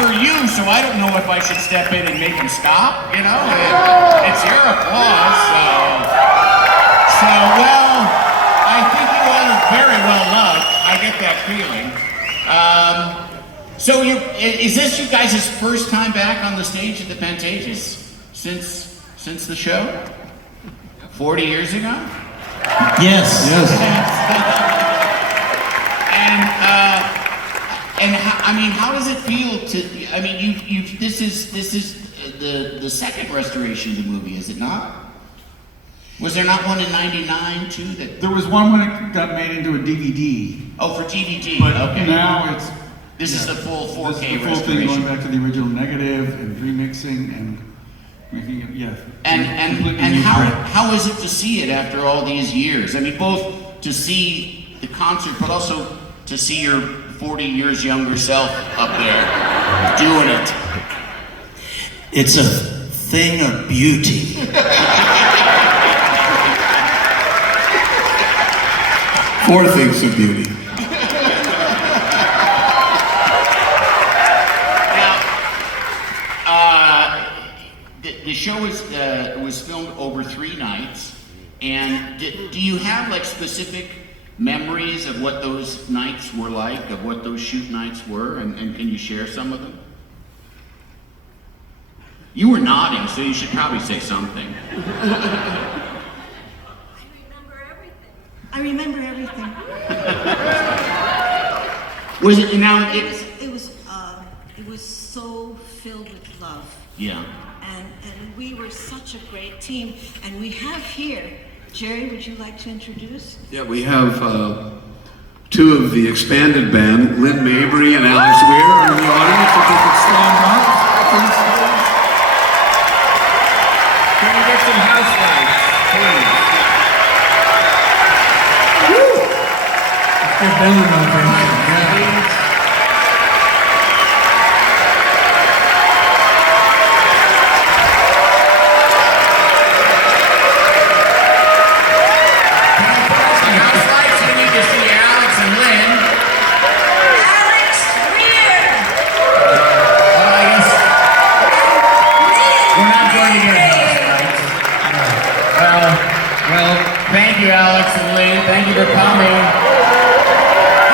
for you, so I don't know if I should step in and make him stop, you know? It's your applause, so well, I think you all are very well loved. I get that feeling. So is this you guys' first time back on the stage at the Pantages since the show? 40 years ago? Yes. And I mean, how does it feel to? I mean, this is the second restoration of the movie, is it not? Was there not one in '99 too? There was one when it got made into a DVD. Oh, for DVD. But okay. now it's this is the full 4K this is the full restoration. thing, going back to the original negative and remixing and making it, yeah. And how is it to see it after all these years? I mean, both to see the concert, but also to see your 40 years younger self up there doing it. It's a thing of beauty. Four things of beauty. The show was filmed over 3 nights, and do you have like specific memories of what those nights were like, of what those shoot nights were, and can you share some of them? You were nodding, so you should probably say something. I remember everything. Was it now? It was so filled with love. Yeah. And we were such a great team. And we have here, Jerry, would you like to introduce? Yeah, we have two of the expanded band, Lynn Mabry and Alex Weir, are in the audience. If they could stand up, please. Can we get some house lights, please? Get better than that. Thank you, Alex and Lynn. Thank you for coming. Oh,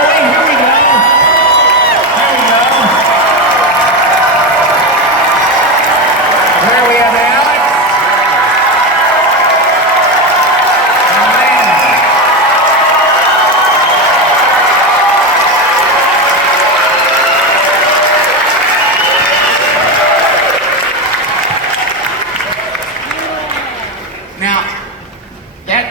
wait, here we go. There we go. There we have Alex. And Lynn. Now, that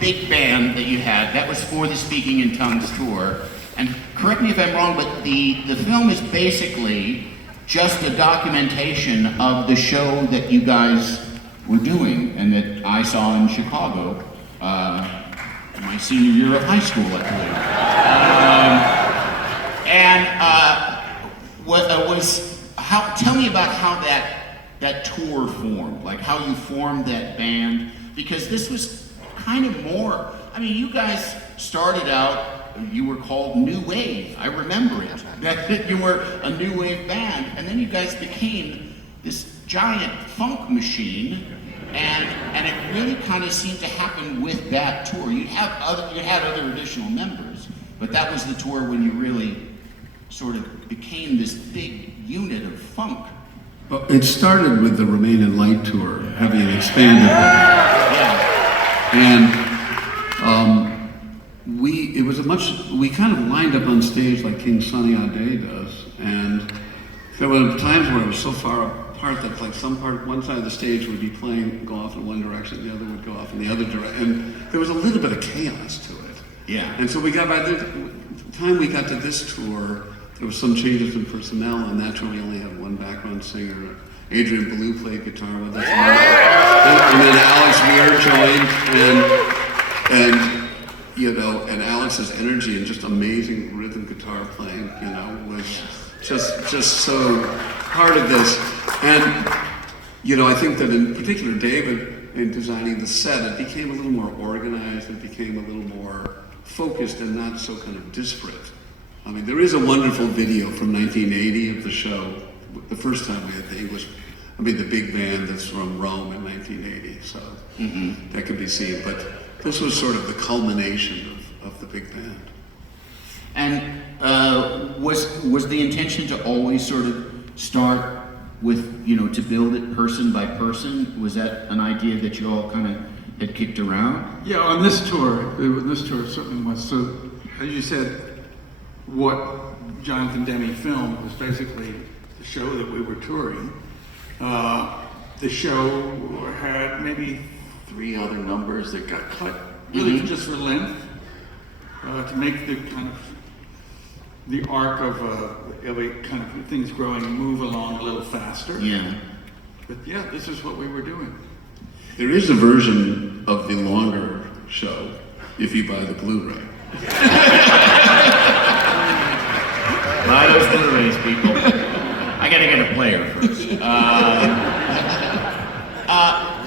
big band that you had, that was for the Speaking in Tongues tour. And correct me if I'm wrong, but the film is basically just a documentation of the show that you guys were doing and that I saw in Chicago, my senior year of high school, I believe. Tell me about how that tour formed, like how you formed that band, because this was kind of more, I mean, you guys started out, you were called New Wave. I remember it. That you were a new wave band, and then you guys became this giant funk machine, and it really kind of seemed to happen with that tour. You had other additional members, but that was the tour when you really sort of became this big unit of funk. Well, it started with the Remain in Light tour, having an expanded band. Yeah. And we kind of lined up on stage like King Sunny Ade does, and there were times where it was so far apart that like one side of the stage would be playing, go off in one direction, the other would go off in the other direction, and there was a little bit of chaos to it. Yeah. And so by the time we got to this tour, there was some changes in personnel, and that's when we only had one background singer. Adrian Ballou played guitar with us, and then Alex Weir joined, and Alex's energy and just amazing rhythm guitar playing, was just so part of this. And I think that in particular, David, in designing the set, it became a little more organized, it became a little more focused and not so kind of disparate. I mean, there is a wonderful video from 1980 of the show, the first time we had the big band that's from Rome in 1980, so that could be seen. But this was sort of the culmination of the big band. And was the intention to always sort of start with, to build it person by person? Was that an idea that you all kind of had kicked around? Yeah, on this tour it certainly was. So, as you said, what Jonathan Demme filmed was basically the show that we were touring. The show had maybe 3 other numbers that got cut, really just for length, to make the kind of the arc of kind of things growing move along a little faster. Yeah. But yeah, this is what we were doing. There is a version of the longer show if you buy the Blu-ray. Buy those Blu-rays, people. I gotta get a player first.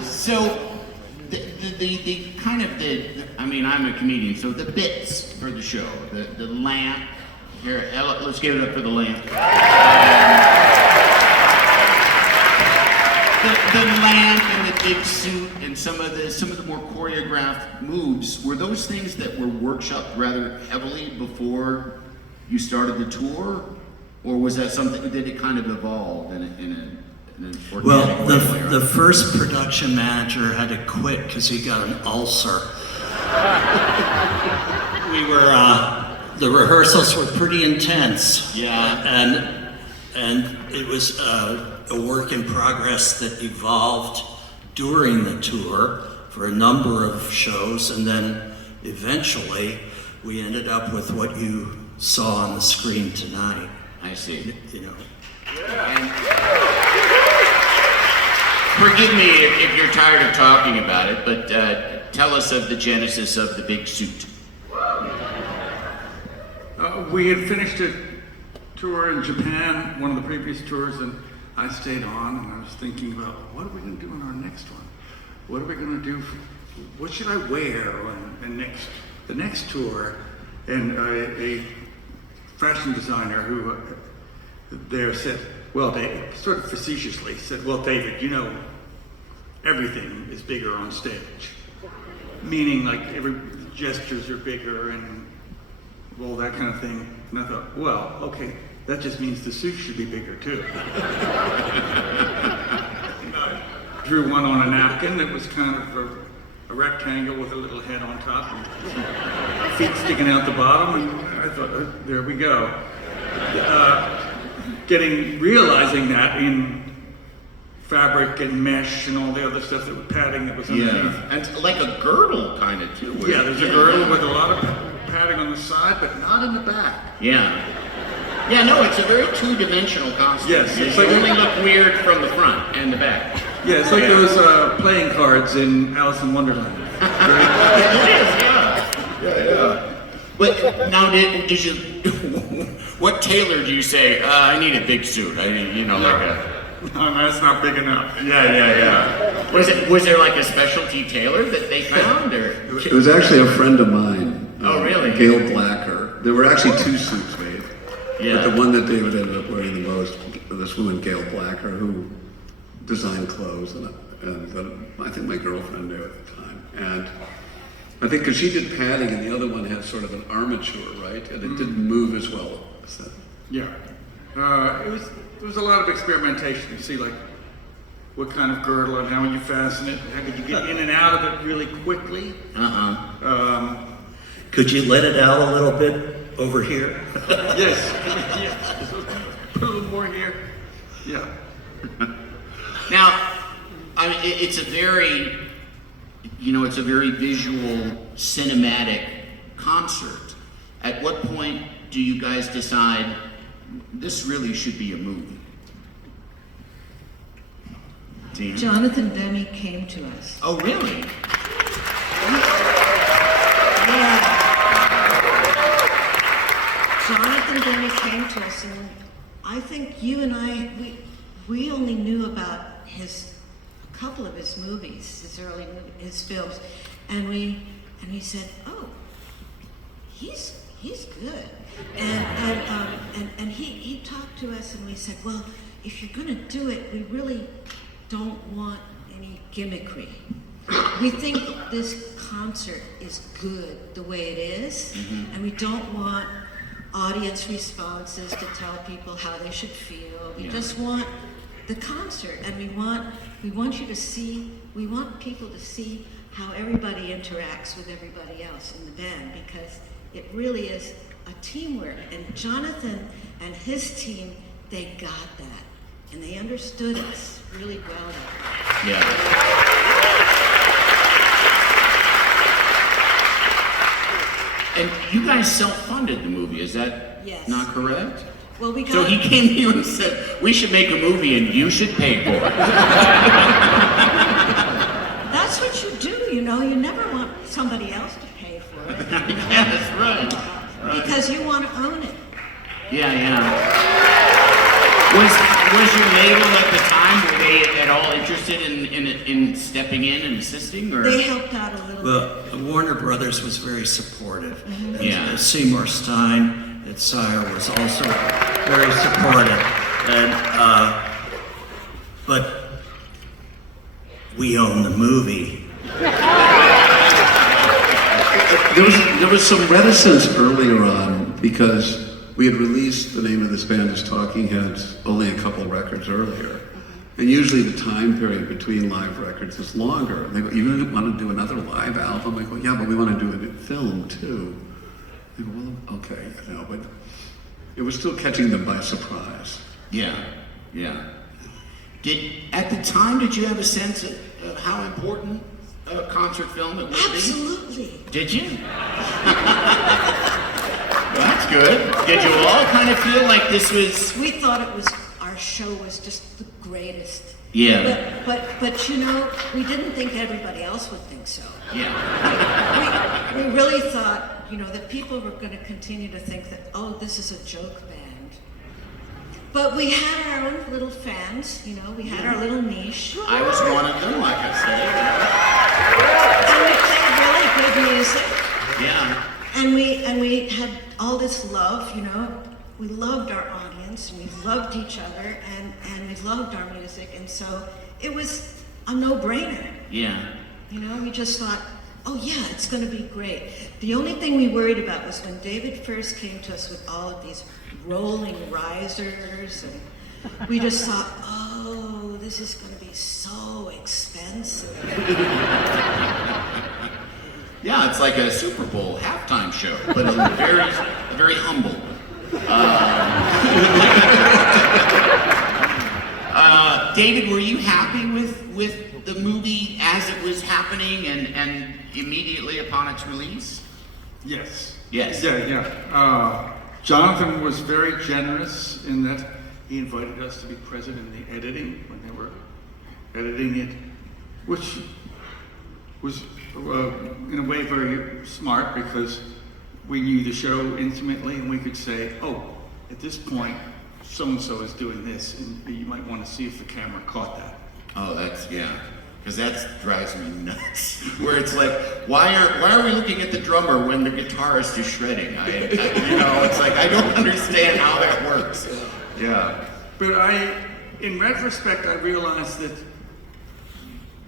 So the kind of I'm a comedian, so the bits for the show, the lamp. Here, let's give it up for the lamp. The lamp and the big suit and some of the more choreographed moves, were those things that were workshopped rather heavily before you started the tour, or was that something that it kind of evolved in an organic Well, way? the first production manager had to quit because he got an ulcer. The rehearsals were pretty intense. Yeah. And it was a work in progress that evolved during the tour for a number of shows, and then eventually we ended up with what you saw on the screen tonight. I see. And forgive me if you're tired of talking about it, but tell us of the genesis of the big suit. We had finished a tour in Japan, one of the previous tours, and I stayed on, and I was thinking about, what are we going to do in our next one? What are we going to do? What should I wear on the next tour? And a fashion designer who there said, well, David, sort of facetiously said, well, David, everything is bigger on stage. Meaning, like, every gestures are bigger and all that kind of thing. And I thought, well, okay, that just means the suit should be bigger too. Drew one on a napkin that was kind of a rectangle with a little head on top and some feet sticking out the bottom, and I thought, there we go. Realizing that in fabric and mesh and all the other stuff that was padding that was underneath. Yeah, and like a girdle kind of too. Yeah, there's a girdle with a lot of padding on the side, but not in the back. Yeah. Yeah, no, it's a very two-dimensional costume. Yes, It it's like only look weird from the front and the back. Yeah, it's like those playing cards in Alice in Wonderland. It is, yeah. But now, did you? What tailor do you say? I need a big suit. Like a. No, that's not big enough. Yeah. Was there like a specialty tailor that they found, or? It was actually a friend of mine. Oh, really? Gail Blacker. There were actually 2 suits made. Yeah. But the one that David ended up wearing the most, this woman, Gail Blacker, who designed clothes, and I think my girlfriend knew at the time. And I think because she did padding, and the other one had sort of an armature, right? And it didn't move as well as that. Yeah. There was a lot of experimentation to see, like, what kind of girdle and how you fasten it, how could you get in and out of it really quickly. could you let it out a little bit over here? Yes. Put a little more here. Yeah. Now, it's a very visual, cinematic concert. At what point do you guys decide this really should be a movie? Tina? Jonathan Demme came to us. Oh, really? Yeah. Jonathan Demme came to us, and I think you and I, we only knew about a couple of his movies, his films, and we said, oh, he's good, and he talked to us, and we said, well, if you're gonna do it, we really don't want any gimmickry. We think this concert is good the way it is, and we don't want audience responses to tell people how they should feel. We just want the concert, and we want you to see, we want people to see how everybody interacts with everybody else in the band, because it really is a teamwork. And Jonathan and his team, they got that, and they understood us really well. Yeah. And you guys self-funded the movie, is that not correct? Well, we got. So he came to you and said, we should make a movie and you should pay for it. That's what you do, you know. You never want somebody else to pay for it. Yeah, that's right. Because you want to own it. Yeah. Was your label at the time, were they at all interested in stepping in and assisting? Or? They helped out a little bit. Well, Warner Brothers was very supportive. And, Yeah. Seymour Stein at Sire was also very supportive. And, but we own the movie. There was some reticence earlier on because we had released the name of this band as Talking Heads only a couple records earlier. And usually the time period between live records is longer. And they go, you didn't want to do another live album? I go, yeah, but we want to do it in film too. They go, well, okay, you know, but it was still catching them by surprise. Yeah. At the time, did you have a sense of how important a concert film it would be? Absolutely. Did you? Well, that's good. Did you all kind of feel like this was... We thought it was, our show was just the greatest. Yeah. But you know, we didn't think everybody else would think so. Yeah. We really thought, you know, that people were going to continue to think that, oh, this is a joke band. But we had our own little fans, you know, we had our little niche. I was one of them, like I said. And we played really good music. Yeah. And we had all this love, you know. We loved our audience, and we loved each other, and we loved our music, and so it was a no-brainer. Yeah. You know, we just thought, oh yeah, it's going to be great. The only thing we worried about was when David first came to us with all of these rolling risers, and we just thought, oh, this is going to be so expensive. Yeah, it's like a Super Bowl halftime show, but very humble. David, were you happy with the movie as it was happening and immediately upon its release? Yes. Yes. Yeah. Jonathan was very generous in that he invited us to be present in the editing when they were editing it, which was in a way very smart because we knew the show intimately and we could say, oh, at this point, so-and-so is doing this, and you might want to see if the camera caught that. Oh, because that drives me nuts. Where it's like, why are we looking at the drummer when the guitarist is shredding? It's like I don't understand how that works. Yeah. But in retrospect, I realized that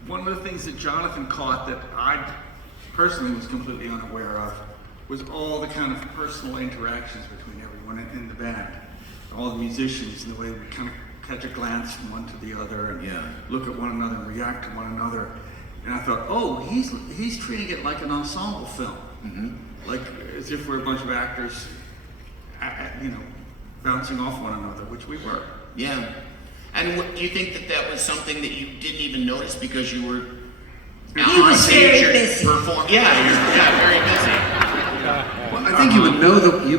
one of the things that Jonathan caught that I personally was completely unaware of was all the kind of personal interactions between everyone in the band, all the musicians, and the way we kind of catch a glance from one to the other and look at one another and react to one another. And I thought, oh, he's treating it like an ensemble film, like as if we're a bunch of actors, bouncing off one another, which we were. Yeah. And do you think that was something that you didn't even notice because you were He was very busy. very busy. Well, I think you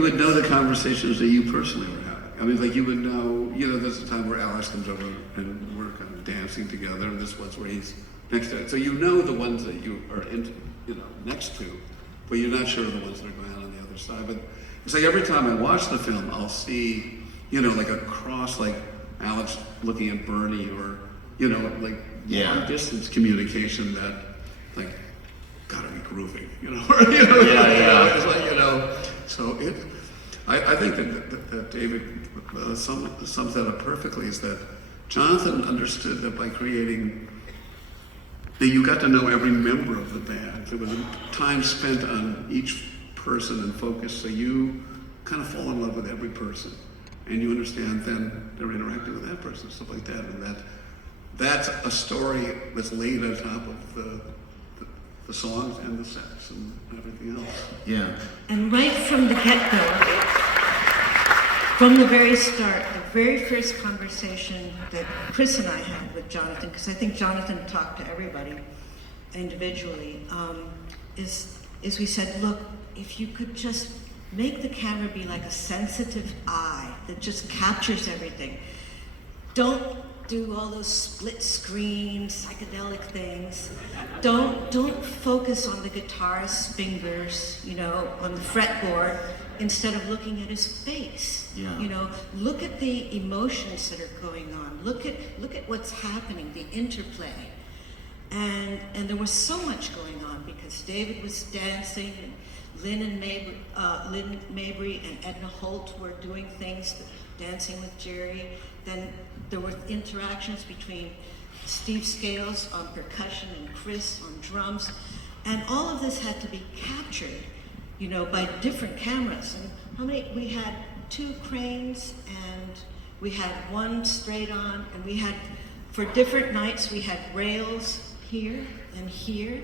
would know the conversations that you personally were having. I mean, like you would know, there's a time where Alex comes over and we're kind of dancing together, and this one's where he's next to it. So you know the ones that you are next to, but you're not sure of the ones that are going on the other side. But it's like every time I watch the film, I'll see, like a cross, like Alex looking at Bernie, or long distance communication that, like, gotta be grooving, It's like, so I think that David sums that up perfectly, is that Jonathan understood that by creating, that you got to know every member of the band. There was time spent on each person and focus, so you kind of fall in love with every person. And you understand then they're interacting with that person, stuff like that. And that's a story that's laid on top of the songs and the sets and everything else. Yeah. And right from the get-go, from the very start, the very first conversation that Chris and I had with Jonathan, because I think Jonathan talked to everybody individually, is we said, look, if you could just make the camera be like a sensitive eye that just captures everything. Don't do all those split screen psychedelic things. Don't focus on the guitarist's fingers, on the fretboard, instead of looking at his face. Yeah. Look at the emotions that are going on. Look at what's happening, the interplay. And there was so much going on because David was dancing, and Lynn Mabry and Edna Holt were doing things, dancing with Jerry. Then there were interactions between Steve Scales on percussion and Chris on drums. And all of this had to be captured, by different cameras. And we had 2 cranes, and we had 1 straight on, and we had, for different nights, we had rails here and here,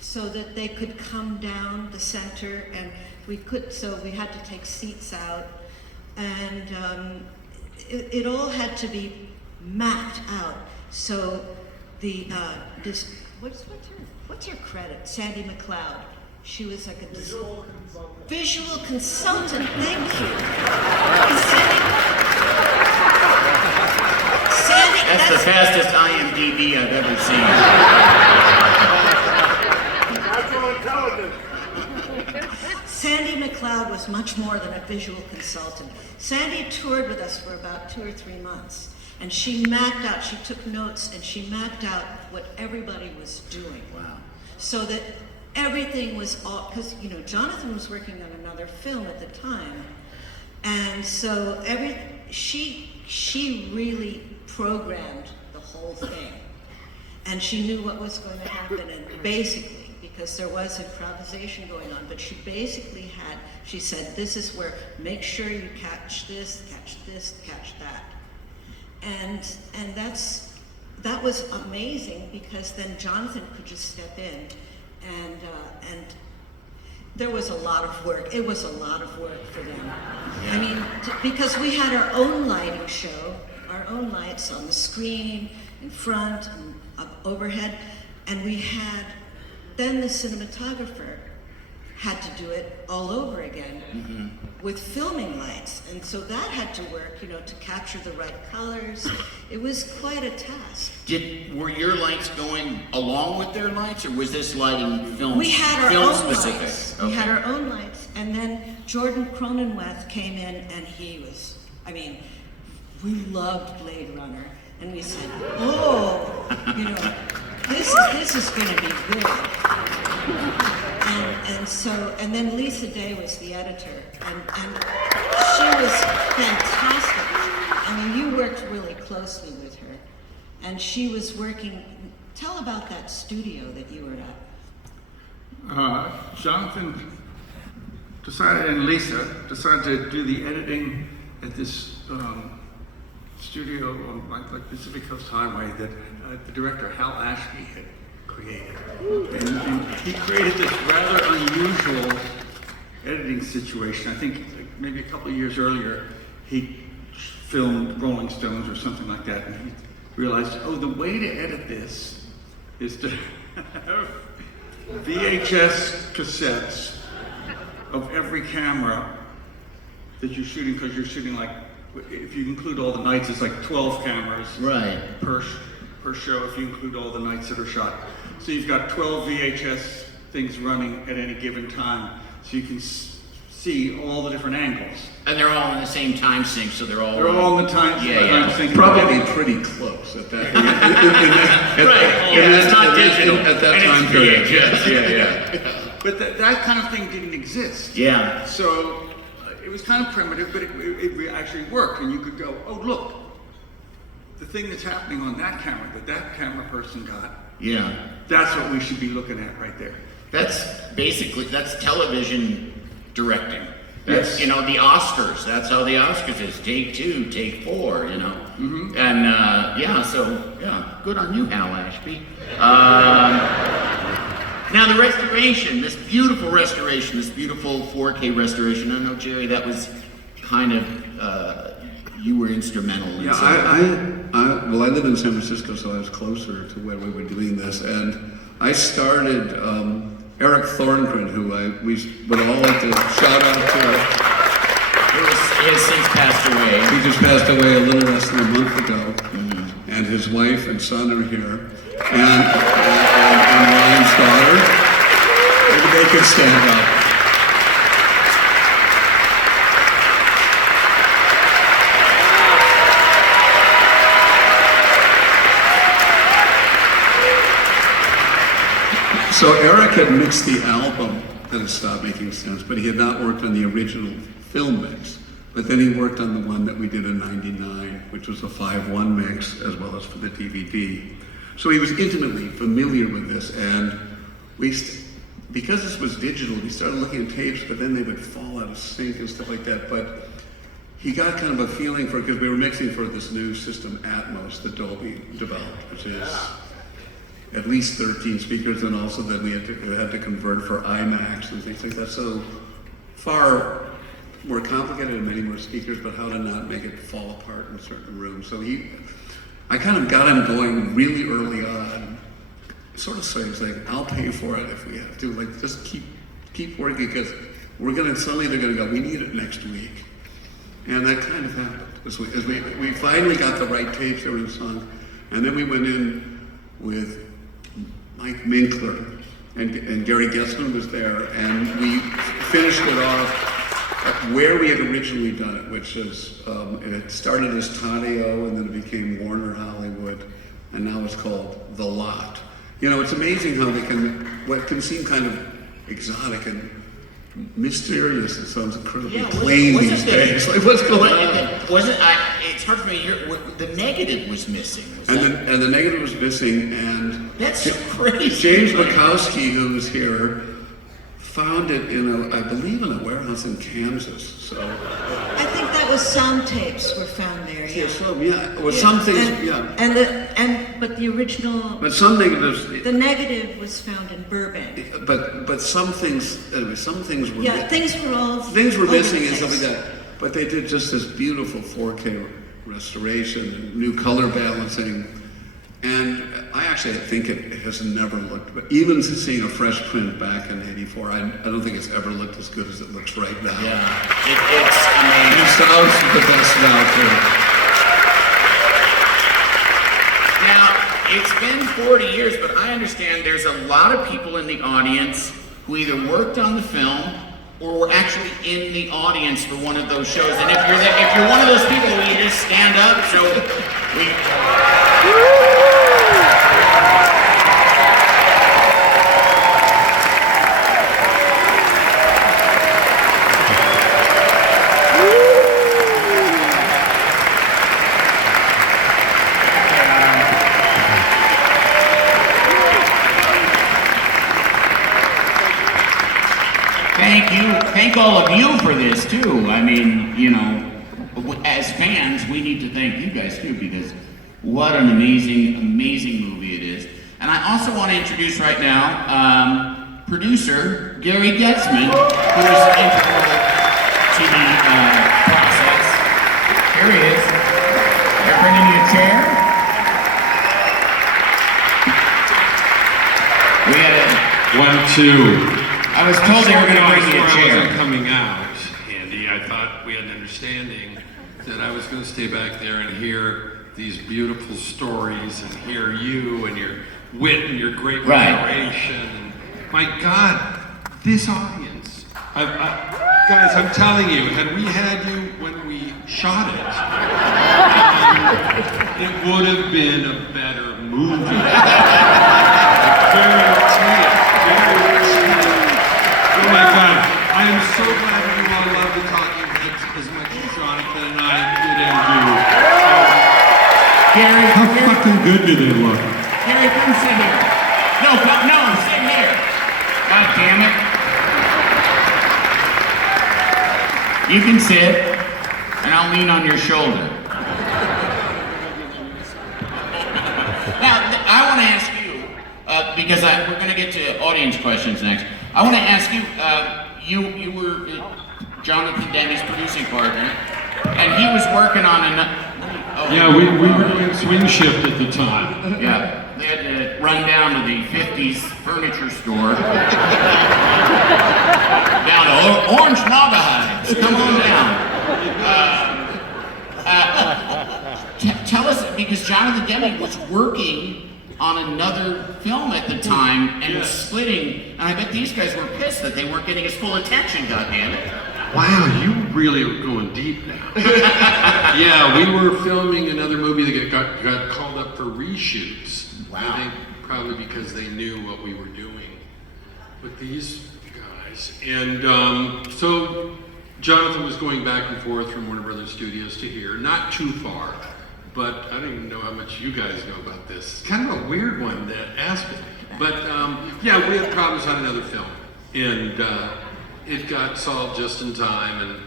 so that they could come down the center, and so we had to take seats out, and it all had to be mapped out. So what's her credit? Sandy McLeod. She was like a visual consultant. Thank you. Sandy, That's the fastest IMDb I've ever seen. Sandy McLeod was much more than a visual consultant. Sandy toured with us for about 2 or 3 months, and she mapped out, she took notes, and she mapped out what everybody was doing. Wow. So that everything was all, because, Jonathan was working on another film at the time, and so she really programmed the whole thing, and she knew what was going to happen, and basically, because there was improvisation going on, but she basically she said, this is where, make sure you catch this, catch that. And that was amazing, because then Jonathan could just step in, and there was a lot of work. It was a lot of work for them. Yeah. I mean, because we had our own lighting show, our own lights on the screen, in front, and overhead, and then the cinematographer had to do it all over again with filming lights. And so that had to work, to capture the right colors. It was quite a task. Were your lights going along with their lights, or was this lighting film? We had our film own specific? lights. Okay. We had our own lights. And then Jordan Cronenweth came in, and we loved Blade Runner. And we said, this is going to be good. And then Lisa Day was the editor, and she was fantastic. I mean, you worked really closely with her, and she was working. Tell about that studio that you were at. Jonathan and Lisa decided to do the editing at this studio on like Pacific Coast Highway that the director Hal Ashby had created. And he created this rather unusual editing situation. I think maybe a couple of years earlier, he filmed Rolling Stones or something like that, and he realized, the way to edit this is to have VHS cassettes of every camera that you're shooting, because you're shooting if you include all the nights, it's like 12 cameras per show if you include all the nights that are shot. So you've got 12 VHS things running at any given time, so you can see all the different angles. And they're all in the same time sync, so they're all in the time sync. Probably pretty close at that. It's not digital. At that and time it's period. VHS. Yeah. But that kind of thing didn't exist. Yeah. So it was kind of primitive, but it actually worked. And you could go, oh, look, the thing that's happening on that camera that camera person got, Yeah. that's what we should be looking at right there. That's television directing. That's, Yes. you know, the Oscars. That's how the Oscars is. Take 2, take 4, you know. Mm-hmm. And, good on you, Hal Ashby. Now the restoration, this beautiful 4K restoration. I know, Jerry, that was kind of, you were instrumental in Yeah, I live in San Francisco, so I was closer to where we were doing this, and I started, Eric Thorngren, who we would all like to shout out to. He has since passed away. He just passed away a little less than a month ago, and his wife and son are here, and Ryan's daughter. Maybe they could stand up. So Eric had mixed the album that had stopped making sense, but he had not worked on the original film mix. But then he worked on the one that we did in '99, which was a 5:1 mix, as well as for the DVD. So he was intimately familiar with this, and because this was digital, we started looking at tapes, but then they would fall out of sync and stuff like that. But he got kind of a feeling for it, because we were mixing for this new system, Atmos, that Dolby developed, which is at least 13 speakers, and also that we had to convert for IMAX and things like that. So far more complicated and many more speakers, but how to not make it fall apart in certain rooms. So I kind of got him going really early on. Sort of saying, it's like, I'll pay for it if we have to. Like, just keep working, because suddenly they're gonna go, we need it next week. And that kind of happened. As we finally got the right tapes, they were sung, and then we went in with Mike Minkler, and Gary Goetzman was there, and we finished it off where we had originally done it, which is, it started as Taddeo, and then it became Warner Hollywood, and now it's called The Lot. You know, it's amazing how what can seem kind of exotic and mysterious, it sounds incredibly plain these days. Like, what's going on? It's hard for me to hear. The negative was missing. And the negative was missing, and that's so crazy. James Bukowski, who's here, found it I believe in a warehouse in Kansas. So I think that was sound tapes were found there. Yeah. Well, some things, But the original. But some negatives. The negative was found in Burbank. But some things. Anyway, some things were. Yeah, things were all. Things were missing and stuff like that. But they did just this beautiful 4K restoration and new color balancing. And I actually think it has never looked, but even seeing a fresh print back in '84, I don't think it's ever looked as good as it looks right now. Yeah, it's amazing. It sounds the best now too. Now, it's been 40 years, but I understand there's a lot of people in the audience who either worked on the film or were actually in the audience for one of those shows. And if you're one of those people, will you just stand up? So we. Thank all of you for this too. I mean, you know, as fans, we need to thank you guys too, because what an amazing, amazing movie it is. And I also want to introduce right now producer Gary Goetzman, who is integral to the process. Here he is. They're bringing you a chair. We had a 1, 2. I was told they were going to bring you a I chair. wasn't coming out, Andy. I thought we had an understanding that I was going to stay back there and hear these beautiful stories and hear you and your wit and your great narration. And my God, this audience. Guys, I'm telling you, had we had you when we shot it, it would have been a better movie. Guarantee it. Oh my God, I am so glad that you all love the Talking Heads. often good do they look? Gary, come sit here. No, sit here. God damn it. You can sit, and I'll lean on your shoulder. Now, I want to ask you, because we're going to get to audience questions next. I want to ask you, you were Jonathan Demme's producing partner, and he was working on another. Yeah, we were doing swing shift at the time. Yeah, they had to run down to the 50s furniture store. Down to Orange Naugahides. Come on down. Tell us, because Jonathan Demme was working on another film at the time and was splitting, and I bet these guys were pissed that they weren't getting his full attention, goddammit. Wow, you really are going deep now. Yeah, we were filming another movie that got called up for reshoots. Wow. I think probably because they knew what we were doing with these guys. And so Jonathan was going back and forth from Warner Brothers Studios to here, not too far, but I don't even know how much you guys know about this. It's kind of a weird one, that aspect. But yeah, we had problems on another film. And it got solved just in time, and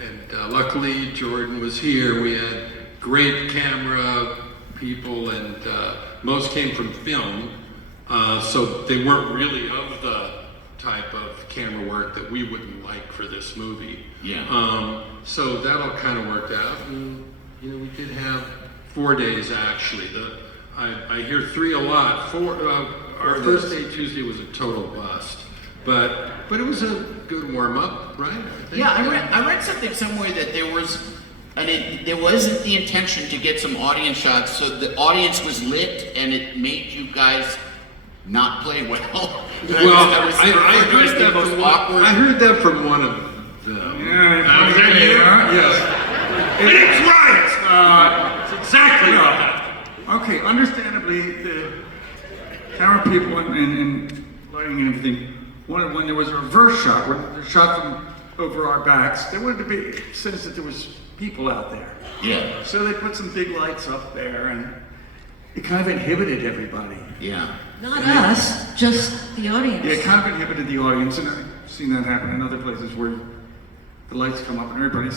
and luckily Jordan was here. We had great camera people, and most came from film, so they weren't really of the type of camera work that we wouldn't like for this movie. Yeah. So that all kind of worked out, and we did have 4 days actually. I hear 3 a lot. Our first day Tuesday was a total bust. But it was a good warm up, right? Yeah, I read something somewhere that there wasn't the intention to get some audience shots, so the audience was lit and it made you guys not play well. I heard that from one of them. Yeah, Was that you? Yes. And it's right! It's exactly right. Okay, understandably, the camera people and lighting and everything wanted, when there was a reverse shot, where they shot from over our backs, they wanted to be sense that there was people out there. Yeah. So they put some big lights up there, and it kind of inhibited everybody. Yeah. Not us, just the audience. Yeah, it kind of inhibited the audience, and I've seen that happen in other places where the lights come up and everybody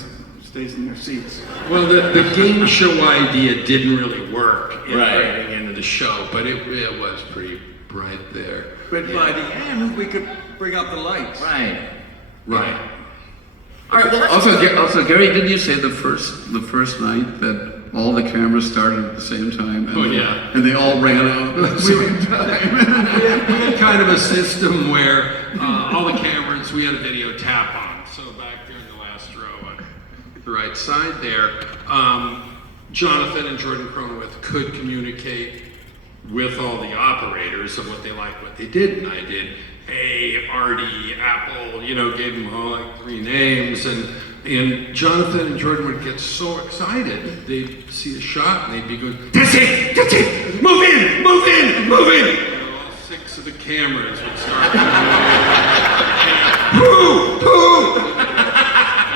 stays in their seats. Well, the game show idea didn't really work in Right. writing into the show, but it was pretty bright there. But by the end, we could bring up the lights. Right. Right. All right. Well, Also, Gary, didn't you say the first night that all the cameras started at the same time? And and they all ran out at the same time. We had kind of a system where all the cameras, we had a video tap on. So back there in the last row on the right side there, Jonathan and Jordan Cronenweth could communicate with all the operators of what they liked, what they didn't. I did, hey, Artie, Apple, gave them all like 3 names, and Jonathan and Jordan would get so excited, they'd see a shot and they'd be going, that's it, move in! And all 6 of the cameras would start whoo!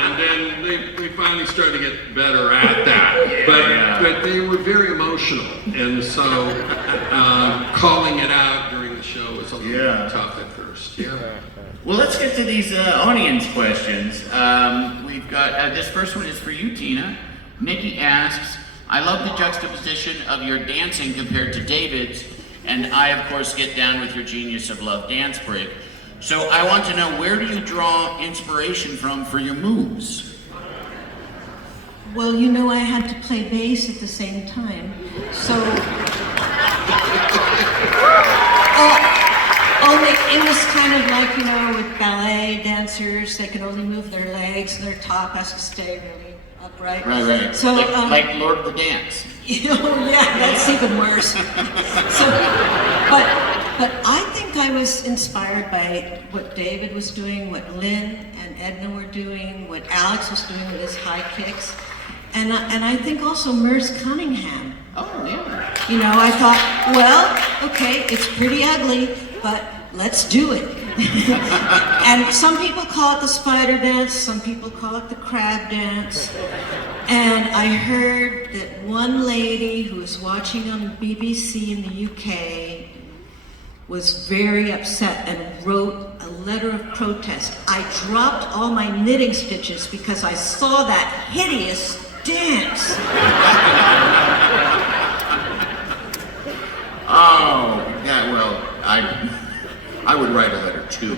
And then they finally started to get better at that. But they were very emotional, and so calling it out during the show was a little tough at first. Yeah. Well, let's get to these audience questions. We've got this first one is for you, Tina. Nikki asks, "I love the juxtaposition of your dancing compared to David's, and I, of course, get down with your Genius of Love dance break. So I want to know, where do you draw inspiration from for your moves?" Well, I had to play bass at the same time, so... it was kind of like, with ballet dancers, they can only move their legs and their top has to stay really upright. Right. So, like Lord of the Dance. Yeah, that's even worse. So, but I think I was inspired by what David was doing, what Lynn and Edna were doing, what Alex was doing with his high kicks, and I think also Merce Cunningham. Oh, yeah. I thought, well, okay, it's pretty ugly, but let's do it. And some people call it the spider dance, some people call it the crab dance. And I heard that one lady who was watching on BBC in the UK was very upset and wrote a letter of protest. I dropped all my knitting stitches because I saw that hideous dance. Oh, yeah, well, I would write a letter too.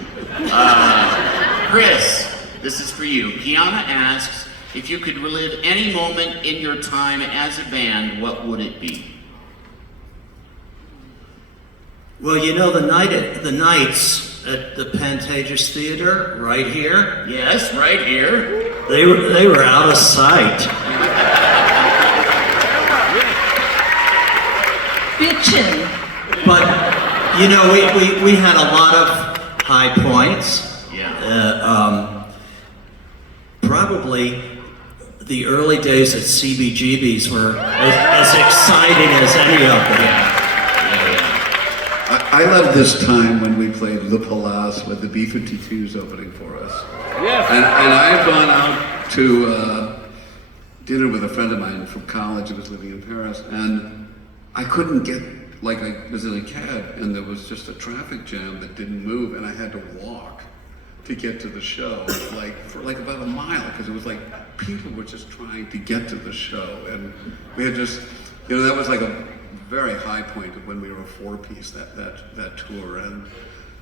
Chris, this is for you. Kiana asks, if you could relive any moment in your time as a band, what would it be? Well, you know, the nights at the Pantages Theatre, right here, Yes, right here. they were out of sight. Bitchin'. But, you know, we had a lot of high points. Yeah. Probably the early days at CBGB's were as exciting as any of them. I love this time when we played Le Palace with the B-52s opening for us. Yes. And I've gone out to dinner with a friend of mine from college who was living in Paris, and I couldn't get, like, I was in a cab and there was just a traffic jam that didn't move, and I had to walk to get to the show, for about a mile, because it was like people were just trying to get to the show, and we had just, you know, that was like a very high point of when we were a four-piece, that tour, and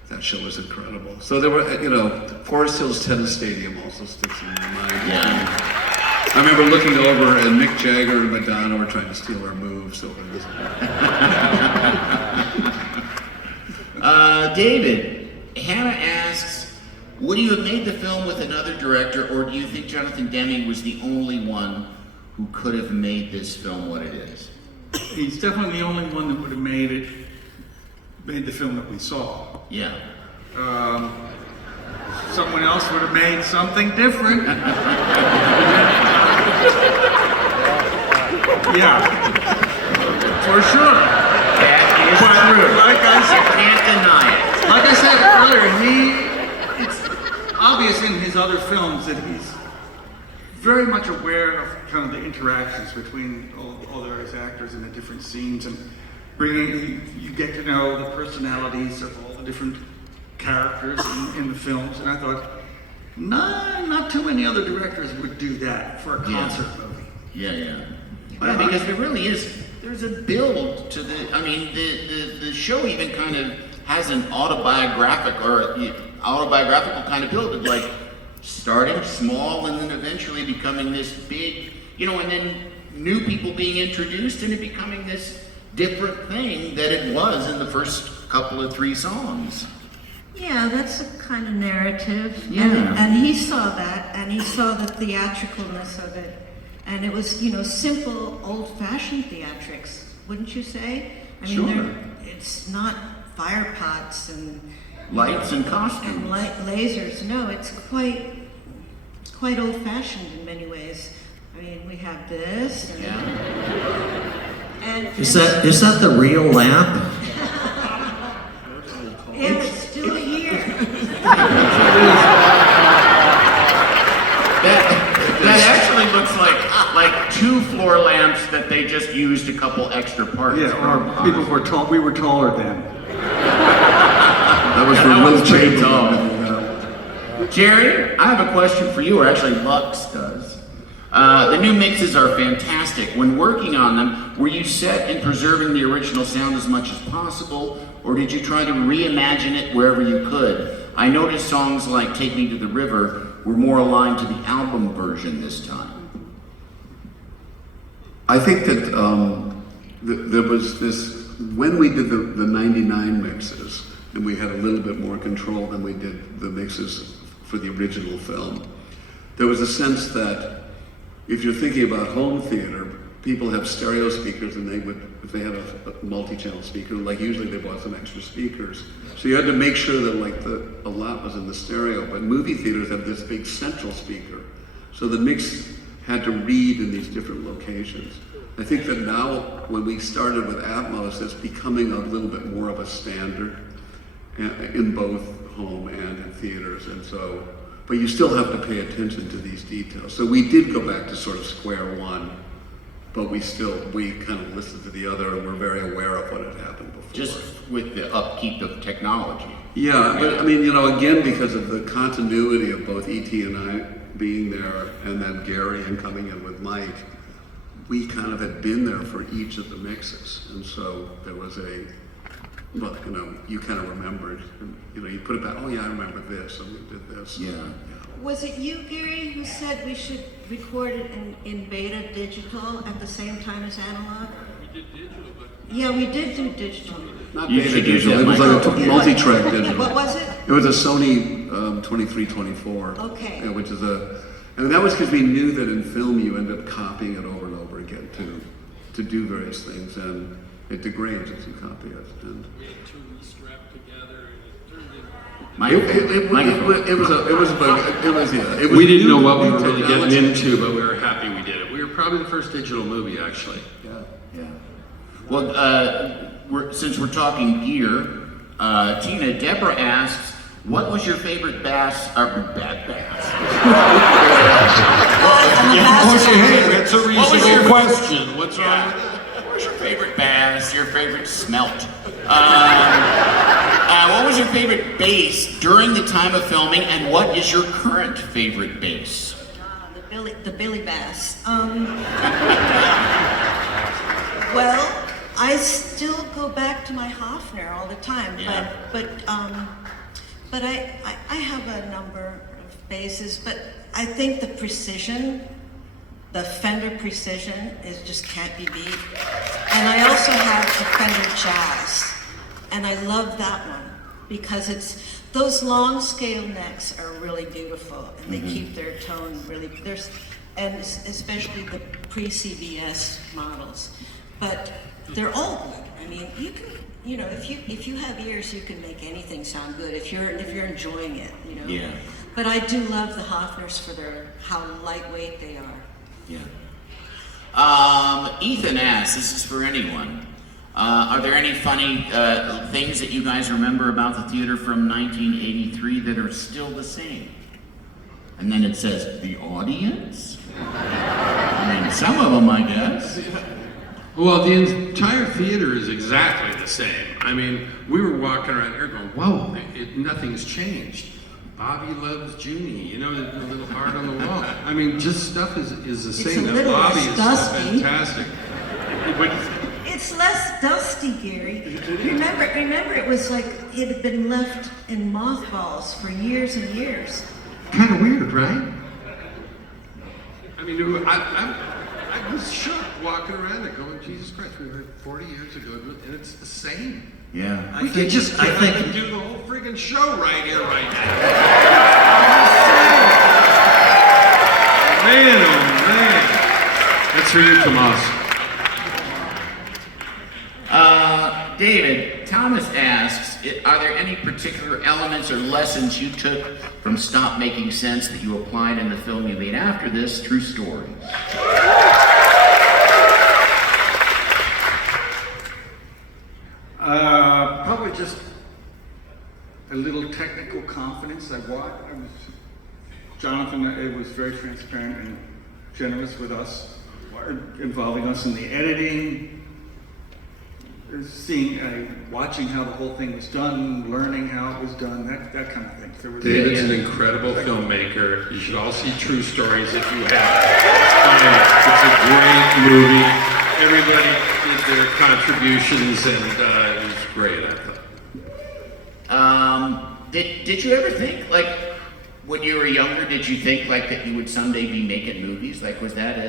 that show was incredible. So there were, you know, Forest Hills Tennis Stadium also sticks in my mind. Yeah. I remember looking over and Mick Jagger and Madonna were trying to steal our moves over this. David, Hannah asks, would you have made the film with another director, or do you think Jonathan Demme was the only one who could have made this film what it is? He's definitely the only one that would have made the film that we saw. Yeah. Someone else would have made something different. Yeah, for sure. That is But true. like I said, You can't deny it. like I said earlier, it's obvious in his other films that he's very much aware of kind of the interactions between all the various actors in the different scenes, and you get to know the personalities of all the different characters in the films. And I thought, not too many other directors would do that for a concert movie. Yeah. Well, because there really is, there's a build to the, I mean, the show even kind of has an autobiographical kind of build of like starting small and then eventually becoming this big, you know, and then new people being introduced and it becoming this different thing that it was in the first couple of 3 songs. Yeah, that's a kind of narrative. Yeah. And he saw that, and he saw the theatricalness of it. And it was, you know, simple, old-fashioned theatrics, wouldn't you say? I mean, Sure. it's not fire pots and Lights and costumes. and lasers. No, it's quite old-fashioned in many ways. I mean, we have this. And, Yeah. and Is that the real lamp? it's still here. That actually looks like 2 floor lamps that they just used a couple extra parts. Yeah, or people were tall. We were taller then. That was for that Will was pretty Chamberlain. Jerry, I have a question for you, or actually Lux does. The new mixes are fantastic. When working on them, were you set in preserving the original sound as much as possible, or did you try to reimagine it wherever you could? I noticed songs like Take Me to the River were more aligned to the album version this time. I think that there was this, when we did the 99 mixes, and we had a little bit more control than we did the mixes for the original film, there was a sense that if you're thinking about home theater, people have stereo speakers, and they would, if they had a multi-channel speaker, like usually they bought some extra speakers. So you had to make sure that a lot was in the stereo, but movie theaters have this big central speaker. So the mix had to read in these different locations. I think that now, when we started with Atmos, it's becoming a little bit more of a standard in both home and in theaters, and so, but you still have to pay attention to these details. So we did go back to sort of square one, but we kind of listened to the other, and we're very aware of what had happened before. Just with the upkeep of technology. Yeah, but I mean, again, because of the continuity of both E.T. and I being there, and then Gary and coming in with Mike, we kind of had been there for each of the mixes, and so there was well, you kind of remembered, you put it back, oh yeah, I remember this, and we did this. Yeah. Was it you, Gary, who said we should record it in beta digital at the same time as analog? We did digital, but... Yeah, we did do digital. Not You beta should use digital, that it was mic. like a multi-track digital. What was it? It was a Sony 2324. Okay. Yeah, which is and that was because we knew that in film you end up copying it over and over again to do various things, and it degrades if you copy it. And We had two strapped together, and it turned into... We didn't know what we were really getting into, but we were happy we did it. We were probably the first digital movie, actually. Yeah. Well, since we're talking gear, Tina, Deborah asks, what was your favorite bass? That's a reasonable question. What's wrong with it? What was your favorite bass? Your favorite smelt? What was your favorite bass during the time of filming, and what is your current favorite bass? The Billy Bass. Well, I still go back to my Hofner all the time, Yeah. but I have a number of basses, but I think the precision, the Fender Precision, just can't be beat. And I also have a Fender Jazz, and I love that one because those long scale necks are really beautiful, and they keep their tone really. And especially the pre-CBS models, but they're all good. I mean, you can, if you have ears, you can make anything sound good if you're enjoying it, Yeah. But I do love the Hofners for how lightweight they are. Yeah. Ethan asks, this is for anyone, are there any funny things that you guys remember about the theater from 1983 that are still the same? And then it says, the audience? I mean, some of them, I guess. Well, the entire theater is exactly the same. I mean, we were walking around here going, whoa, nothing's changed. Bobby loves Junie, the little heart on the wall. I mean, just stuff is the same. a little Bobby less is dusty. fantastic. It's less dusty, Gary. Remember, it was like it had been left in mothballs for years and years. Kind of weird, right? I mean, I was shocked walking around and going, Jesus Christ, we were here 40 years ago, and it's the same. Yeah. We could just get up and do the whole friggin' show right here, right now. Man, oh man. That's for you, Tomas. David, Thomas asks, are there any particular elements or lessons you took from Stop Making Sense that you applied in the film you made after this? True stories. Probably just a little technical confidence. Jonathan was very transparent and generous with us, involving us in the editing, watching how the whole thing was done, learning how it was done, that kind of thing. David's an incredible filmmaker. You should all see True Stories if you haven't. It's a great movie. Everybody did their contributions, and it was great, I thought. Did you ever think, like, when you were younger, did you think like that you would someday be making movies? Like, was that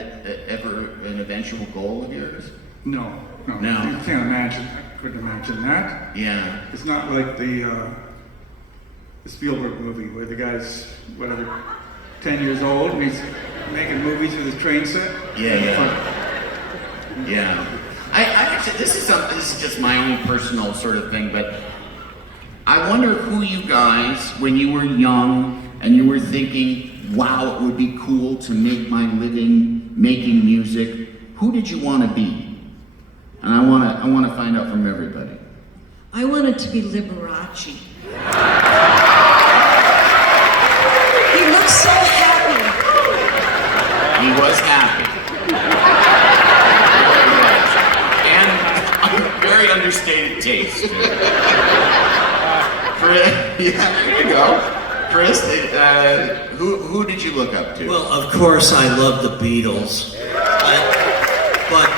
ever an eventual goal of yours? No. You can't imagine. I couldn't imagine that. Yeah. It's not like the Spielberg movie where the guy's, 10 years old and he's making movies with his train set. Yeah. I actually, this is just my own personal sort of thing, but I wonder who you guys, when you were young and you were thinking, wow, it would be cool to make my living making music, who did you want to be? And I want to find out from everybody. I wanted to be Liberace. Yeah, there you go. Chris, who did you look up to? Well, of course, I loved the Beatles, but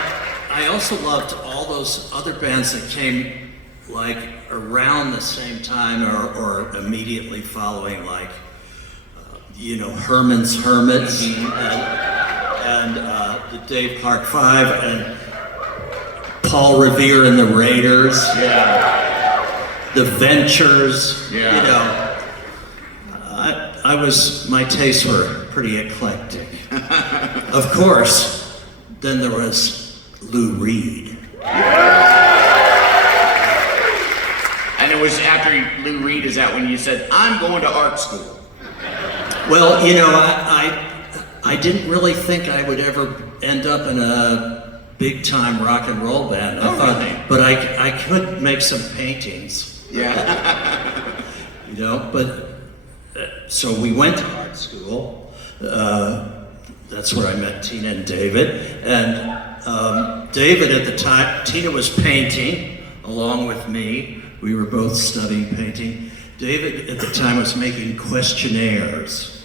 I also loved all those other bands that came like around the same time or immediately following, like Herman's Hermits and the Dave Clark Five and Paul Revere and the Raiders. Yeah. The Ventures. Yeah. My tastes were pretty eclectic. Of course, then there was Lou Reed. And it was after Lou Reed, is that when you said, I'm going to art school? Well, I didn't really think I would ever end up in a big-time rock and roll band. I thought, really? but I could make some paintings. Yeah. So we went to art school. That's where I met Tina and David. And David at the time, Tina was painting along with me. We were both studying painting. David at the time was making questionnaires.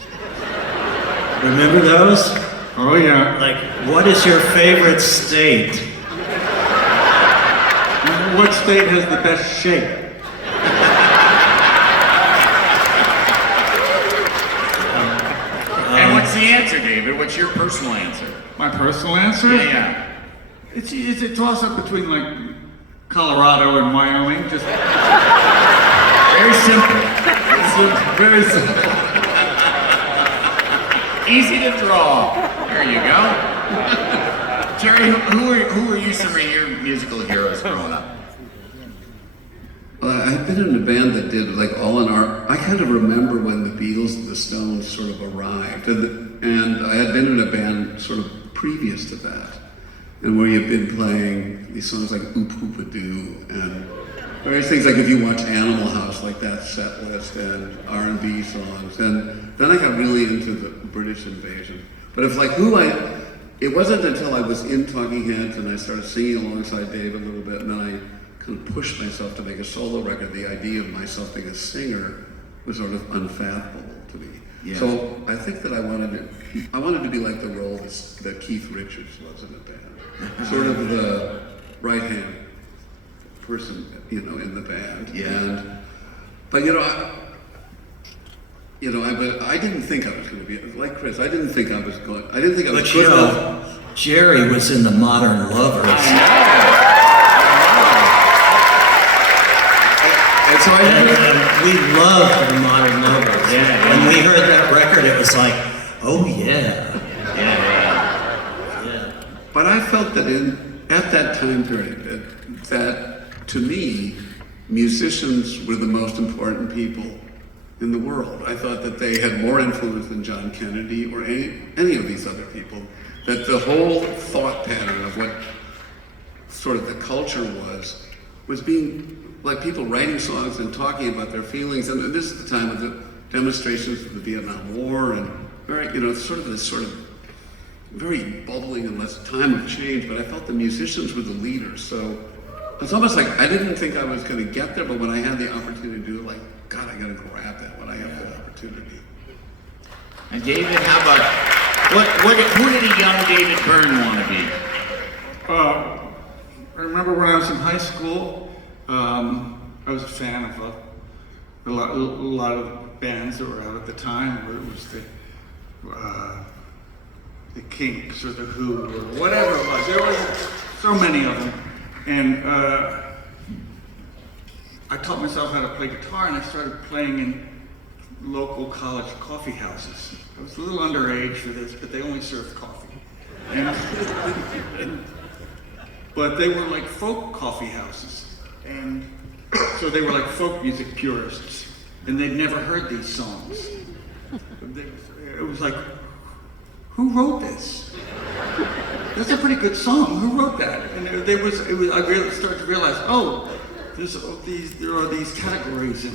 Remember those? Oh yeah. Like, what is your favorite state? What state has the best shape? And what's the answer, David? What's your personal answer? My personal answer? Yeah. It's a toss-up between like Colorado and Wyoming. Just Very simple. it's very simple. Easy to draw. There you go. Jerry, who were you some of your musical heroes growing up? Well, I've been in a band that did like all in art. I kind of remember when the Beatles and the Stones sort of arrived, and I had been in a band sort of previous to that, and where you've been playing these songs like Oop Oop-a-Doo and various things, like if you watch Animal House, like that set list, and R&B songs, and then I got really into the British Invasion. But it's like it wasn't until I was in Talking Heads and I started singing alongside Dave a little bit, and then I kind of pushed myself to make a solo record. The idea of myself being a singer was sort of unfathomable to me. Yeah. So I think that I wanted to be like the role that Keith Richards was in the band, sort of the right-hand person, in the band. Yeah. But I didn't think I was going to be like Chris. I didn't think I was good enough. Jerry was in the Modern Lovers. And so And we loved the Modern Lovers. Yeah. When we heard that record, it was like, oh yeah. Yeah. But I felt that at that time period, that to me, musicians were the most important people in the world. I thought that they had more influence than John Kennedy or any of these other people. That the whole thought pattern of what sort of the culture was being like people writing songs and talking about their feelings. And this is the time of the demonstrations of the Vietnam War and this sort of very bubbling and less time of change. But I felt the musicians were the leaders. So it's almost like I didn't think I was going to get there, but when I had the opportunity to do it, like, God, I got to grab that when I have that opportunity. And David, how about who did a young David Byrne want to be? I remember when I was in high school, I was a fan of a lot of bands that were out at the time, where it was the Kinks or the Who or whatever it was. There was so many of them. And I taught myself how to play guitar, and I started playing in local college coffee houses. I was a little underage for this, but they only served coffee. But they were like folk coffee houses. And so they were like folk music purists. And they'd never heard these songs. It was like, who wrote this? That's a pretty good song. Who wrote that? And I really started to realize, there are these categories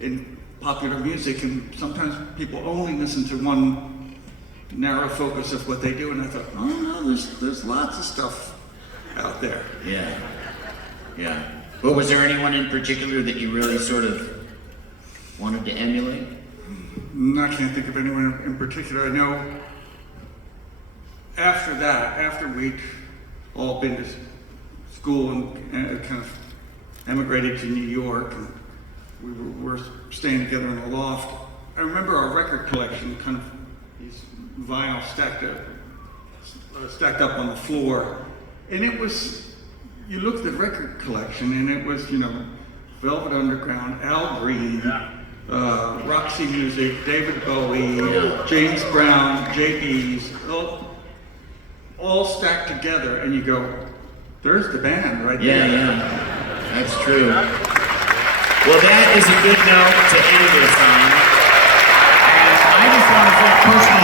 in popular music, and sometimes people only listen to one narrow focus of what they do. And I thought, oh no, there's lots of stuff out there. Yeah. But was there anyone in particular that you really sort of wanted to emulate? I can't think of anyone in particular. I know after that, after we'd all been to school and kind of emigrated to New York, and we were staying together in a loft, I remember our record collection, kind of these vinyl stacked up on the floor, and it was, you looked at the record collection and it was, you know, Velvet Underground, Al Green, Roxy Music, David Bowie, James Brown, JB's, all stacked together, and you go, there's the band right there. Yeah, that's true. Well, that is a good note to end this on. And I just want to say personally